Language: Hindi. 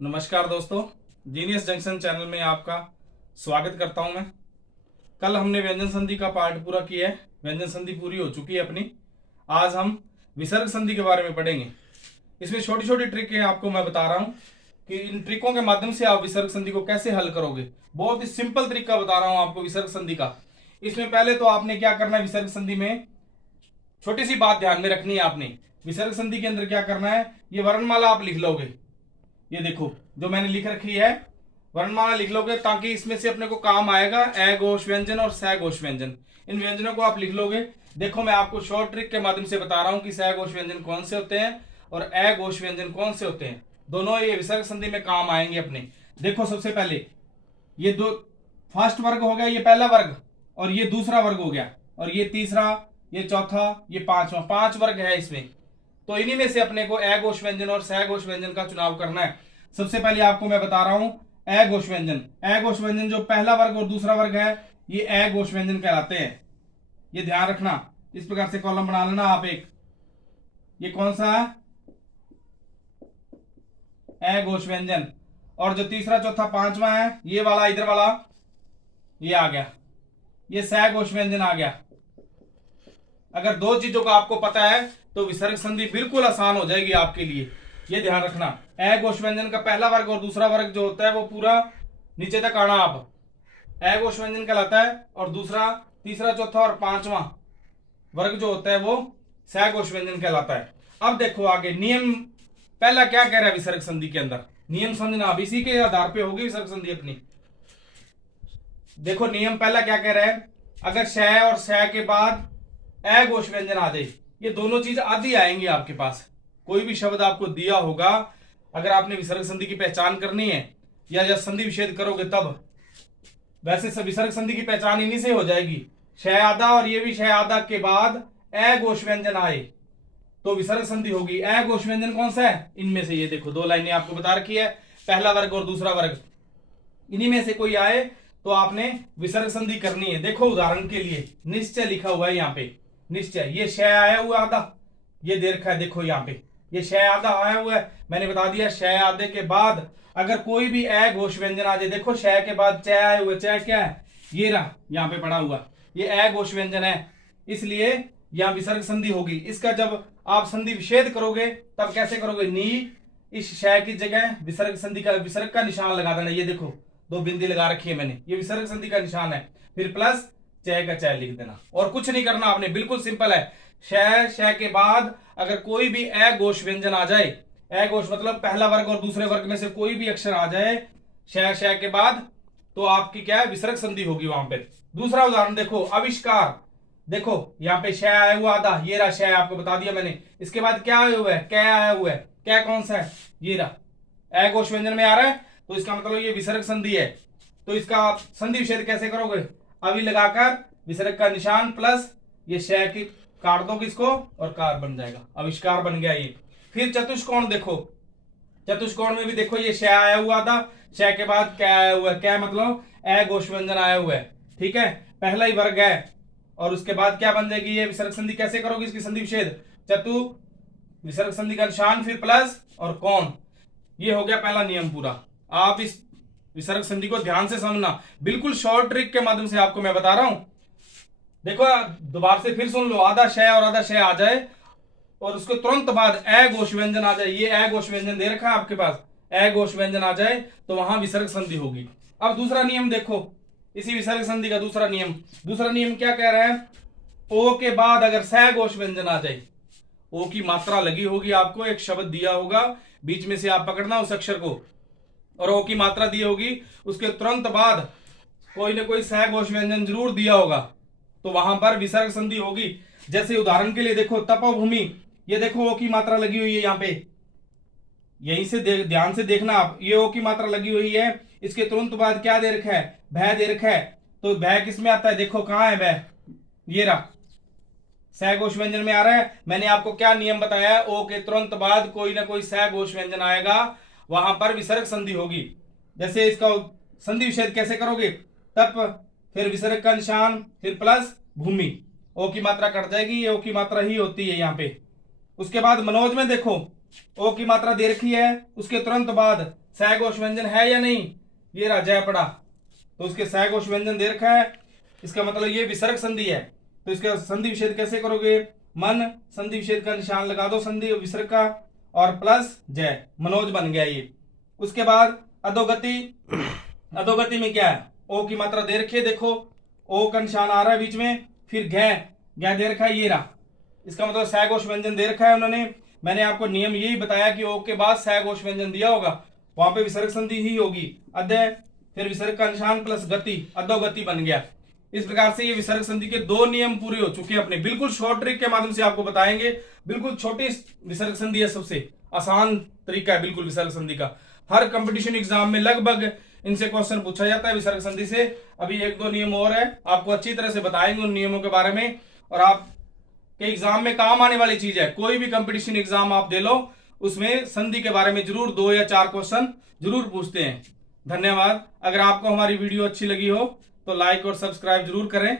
नमस्कार दोस्तों, जीनियस जंक्शन चैनल में आपका स्वागत करता हूं मैं। कल हमने व्यंजन संधि का पार्ट पूरा किया है। व्यंजन संधि पूरी हो चुकी है अपनी। आज हम विसर्ग संधि के बारे में पढ़ेंगे। इसमें छोटी छोटी ट्रिक है, आपको मैं बता रहा हूं कि इन ट्रिकों के माध्यम से आप विसर्ग संधि को कैसे हल करोगे। बहुत ही सिंपल तरीका बता रहा हूं आपको विसर्ग संधि का। इसमें पहले तो आपने क्या करना है, विसर्ग संधि में छोटी सी बात ध्यान में रखनी है आपने। विसर्ग संधि के अंदर क्या करना है, ये वर्णमाला आप लिख लोगे। ये देखो जो मैंने लिख रखी है, वर्णमाला लिख लोगे ताकि इसमें से अपने को काम आएगा ए घोष व्यंजन और स घोष व्यंजन। इन व्यंजनों को आप लिख लोगे। देखो मैं आपको शॉर्ट ट्रिक के माध्यम से बता रहा हूं कि स घोष व्यंजन कौन से होते हैं और ए घोष व्यंजन कौन से होते हैं। दोनों ये विसर्ग संधि में काम आएंगे अपने। देखो सबसे पहले ये दो फर्स्ट वर्ग हो गया, ये पहला वर्ग, और ये दूसरा वर्ग हो गया, और ये तीसरा, ये चौथा, ये पांचवा, 5 वर्ग है इसमें। तो इन्हीं में से अपने को ए घोष व्यंजन और स घोष व्यंजन का चुनाव करना है। सबसे पहले आपको मैं बता रहा हूं ए घोष व्यंजन। ए घोष व्यंजन जो पहला वर्ग और दूसरा वर्ग है, ये ए घोष व्यंजन कहलाते हैं। ये ध्यान रखना, इस प्रकार से कॉलम बना लेना आप एक। ये कौन सा है, ए घोष व्यंजन। और जो तीसरा, चौथा, पांचवा है, ये वाला, इधर वाला, ये आ गया, ये स घोष व्यंजन आ गया। अगर दो चीजों का आपको पता है तो विसर्ग संधि बिल्कुल आसान हो जाएगी आपके लिए। ये ध्यान रखना, ए घोष व्यंजन का पहला वर्ग और दूसरा वर्ग जो होता है वो पूरा नीचे तक आना आप, ए घोष व्यंजन कहलाता है। और दूसरा, तीसरा, चौथा और पांचवा वर्ग जो होता है वो स घोष व्यंजन कहलाता है। अब देखो आगे नियम पहला क्या कह रहा है विसर्ग संधि के अंदर, नियम समझना। अब इसी के आधार पे होगी विसर्ग संधि अपनी। देखो नियम पहला क्या कह रहा है, अगर श और स के बाद ए घोष व्यंजन आ जाए, ये दोनों चीज आदि आएंगी आपके पास। कोई भी शब्द आपको दिया होगा, अगर आपने विसर्ग संधि की पहचान करनी है या जब संधि विच्छेद करोगे तब, वैसे विसर्ग संधि की पहचान इन्हीं से हो जाएगी। श आधा और ये भी श आधा के बाद ए घोष व्यंजन आए तो विसर्ग संधि होगी। ए घोष व्यंजन कौन सा है, इनमें से ये देखो 2 लाइनें आपको बता रखी है, पहला वर्ग और दूसरा वर्ग, इन्हीं में से कोई आए तो आपने विसर्ग संधि करनी है। देखो उदाहरण के लिए निश्चय लिखा हुआ है यहाँ पे, निश्चय, ये श आया हुआ आधा, ये दे रखा है, देखो यहाँ पे ये श आधा आया हुआ है। मैंने बता दिया श आधे के बाद अगर कोई भी ए घोष व्यंजन आ जाए, देखो श के बाद च आए हुए, च क्या है, ये रहा यहाँ पे पड़ा हुआ, ये ए घोष व्यंजन है, इसलिए यहाँ विसर्ग संधि होगी। इसका जब आप संधि विच्छेद करोगे तब कैसे करोगे, नी इस श की जगह विसर्ग संधि का, विसर्ग का निशान लगा देना। ये देखो 2 बिंदी लगा रखी है मैंने, ये विसर्ग संधि का निशान है, फिर प्लस च का च लिख देना। और कुछ नहीं करना आपने, बिल्कुल सिंपल है। श के बाद अगर कोई भी ए घोष व्यंजन आ जाए, ए घोष मतलब पहला वर्ग और दूसरे वर्ग में से कोई भी अक्षर आ जाए श के बाद, तो आपकी क्या है, विसर्ग संधि होगी वहां पे। दूसरा उदाहरण देखो, आविष्कार। देखो यहाँ पे श आया हुआ आधा, ये रहा श, आपको बता दिया मैंने। इसके बाद क्या आया हुआ है, कै आया हुआ है। कै कौन सा है, ये रहा, ए घोष व्यंजन में आ रहा है, तो इसका मतलब ये विसर्ग संधि है। तो इसका आप संधि विच्छेद कैसे करोगे, अभी लगाकर विसर्ग का निशान प्लस ये श की काट दो किसको, और कार बन जाएगा, आविष्कार बन गया ये। फिर चतुष्कोण देखो, चतुष्कोण में भी देखो ये श आया हुआ था, श के बाद क्या आया हुआ है, क्या मतलब ए घोष व्यंजन आया हुआ है, ठीक है, पहला ही वर्ग है। और उसके बाद क्या बन जाएगी, ये विसर्ग संधि कैसे करोगे, इसकी संधि विच्छेद, चतु विसर्ग संधि का निशान फिर प्लस और कौन। ये हो गया पहला नियम पूरा। आप इस विसर्ग संधि को ध्यान से समझना, बिल्कुल शॉर्ट ट्रिक के माध्यम से आपको मैं बता रहा हूं। देखो दोबारा से फिर सुन लो, आधा श और आधा श आ जाए और उसके तुरंत बाद ए घोष व्यंजन आ जाए, ये ए घोष व्यंजन दे रखा है आपके पास, ए घोष व्यंजन आ जाए तो वहां विसर्ग संधि होगी। अब दूसरा नियम देखो, इसी विसर्ग संधि का दूसरा नियम। दूसरा नियम क्या कह रहा है, ओ के बाद अगर स घोष व्यंजन आ जाए, ओ की मात्रा लगी होगी, आपको एक शब्द दिया होगा, बीच में से आप पकड़ना उस अक्षर को, और ओ की मात्रा दी होगी, उसके तुरंत बाद कोई ना कोई स घोष व्यंजन जरूर दिया होगा, तो वहां पर विसर्ग संधि होगी। जैसे उदाहरण के लिए देखो तपोभूमि, ये देखो ओ की मात्रा लगी हुई है यहाँ पे, यहीं से ध्यान से देखना आप, ये ओ की मात्रा लगी हुई है, इसके तुरंत बाद क्या दे रखा है, भय दे रखा है। तो भय किस में आता है, देखो कहां है भय, ये रहा, स घोष व्यंजन में आ रहा है। मैंने आपको क्या नियम बताया है, ओ के तुरंत बाद कोई ना कोई स घोष व्यंजन आएगा, वहां पर विसर्ग संधि होगी। जैसे इसका संधि विच्छेद कैसे करोगे, तब फिर विसर्ग का निशान फिर प्लस भूमि, ओ की मात्रा कट जाएगी, ये ओ की मात्रा ही होती है यहाँ पे। उसके बाद मनोज में देखो, ओ की मात्रा दे रखी है, उसके तुरंत बाद सहघोष व्यंजन है या नहीं, ये रहा जय पड़ा, तो उसके सहघोष व्यंजन दे रखा है, इसका मतलब ये विसर्ग संधि है। तो इसका संधि विच्छेद कैसे करोगे, मन संधि विच्छेद का निशान लगा दो संधि विसर्ग का, और प्लस जय, मनोज बन गया ये। उसके बाद अधोगति, अधोगति में क्या है, ओ की मात्रा दे रखी है, देखो ओ का निशान आ रहा है बीच में, फिर घ दे रखा है, ये रहा, इसका मतलब सहघोष व्यंजन दे रखा है उन्होंने। मैंने आपको नियम यही बताया कि ओ के बाद सहघोष व्यंजन दिया होगा, वहां पे विसर्ग संधि ही होगी, अध्याय फिर विसर्ग का निशान प्लस गति, अधोगति बन गया। इस प्रकार से ये विसर्ग संधि के 2 नियम पूरे हो चुके हैं अपने, बिल्कुल शॉर्ट ट्रिक के माध्यम से आपको बताएंगे, बिल्कुल छोटी विसर्ग संधि है, सबसे आसान तरीका है बिल्कुल विसर्ग संधि का। हर कंपटीशन एग्जाम में लगभग इनसे क्वेश्चन पूछा जाता है विसर्ग संधि से। अभी 1-2 नियम और है, आपको अच्छी तरह से बताएंगे उन नियमों के बारे में, और आप के एग्जाम में काम आने वाली चीज है। कोई भी कंपटीशन एग्जाम आप दे लो, उसमें संधि के बारे में जरूर 2 या 4 क्वेश्चन जरूर पूछते हैं। धन्यवाद। अगर आपको हमारी वीडियो अच्छी लगी हो तो लाइक और सब्सक्राइब जरूर करें।